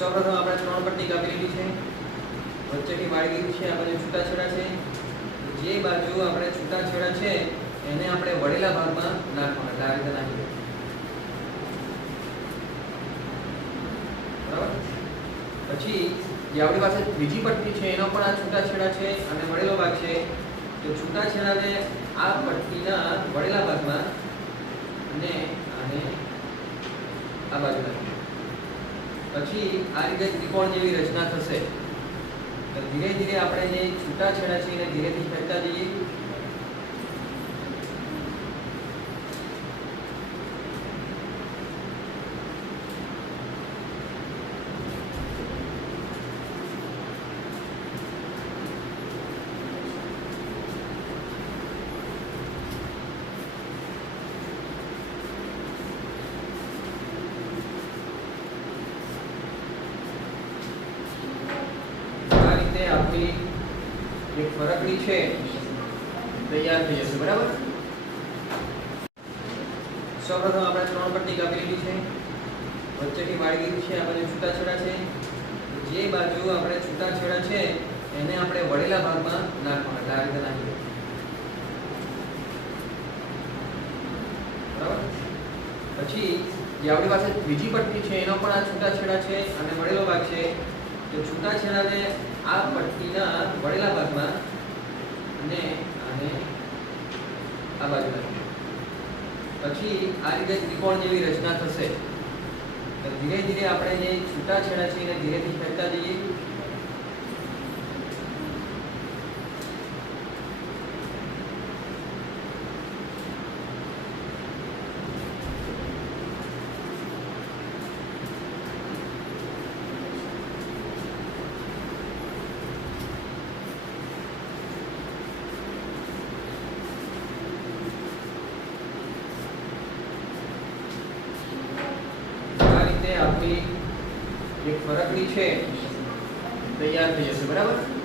સૌપ્રથમ આપણે ત્રણ પટ્ટી કાપી લીધી છે, વચ્ચેથી વાળી ગઈ છે, આ બાજુ છૂટાછેડા છે. જે બાજુ આપણે છૂટાછેડા છે એને આપણે વળેલા ભાગમાં નાખવાના, એટલે આ રીતે નાખી દો. બરાબર. પછી જે આપણી પાસે બીજી પટ્ટી છે એનો પણ આ છૂટાછેડા છે અને વળેલો ભાગ છે, તો છૂટાછેડાને આ પટ્ટીના વળેલા ભાગમાં અને આને આ બાજુ નાખી. પછી આ રીતે ત્રિકોણ જેવી રચના થશે. તો ધીરે ધીરે આપણે જે છૂટાછેડા છે એને ધીરેથી ખેંચતા જઈએ. આપણી જે ફરકડી છે તૈયાર થઈ જશે. બરાબર. સૌપ્રથમ આપણે ત્રણ પટ્ટી કાપી લીધી છે, વચ્ચેથી વાળી ગઈ છે, આ બાજુ છૂટાછેડા છે. જે બાજુ આપણે છૂટાછેડા છે એને આપણે વળેલા ભાગમાં નાખવાના, એટલે આ રીતે નાખી દો. બરાબર. પછી જે આપણી પાસે બીજી પટ્ટી છે એનો પણ આ છૂટાછેડા છે અને વળેલો ભાગ છે, તો છૂટાછેડાને આ પટ્ટીના વળેલા ભાગમાં અને આને આ બાજુ નાખી. પછી આ રીતે ત્રિકોણ જેવી રચના થશે. તો ધીરે ધીરે આપણે જે છૂટાછેડા છે એને ધીરેથી ખેંચતા જઈએ. આપણી જે ફરકડી છે તૈયાર થઈ જશે. બરાબર.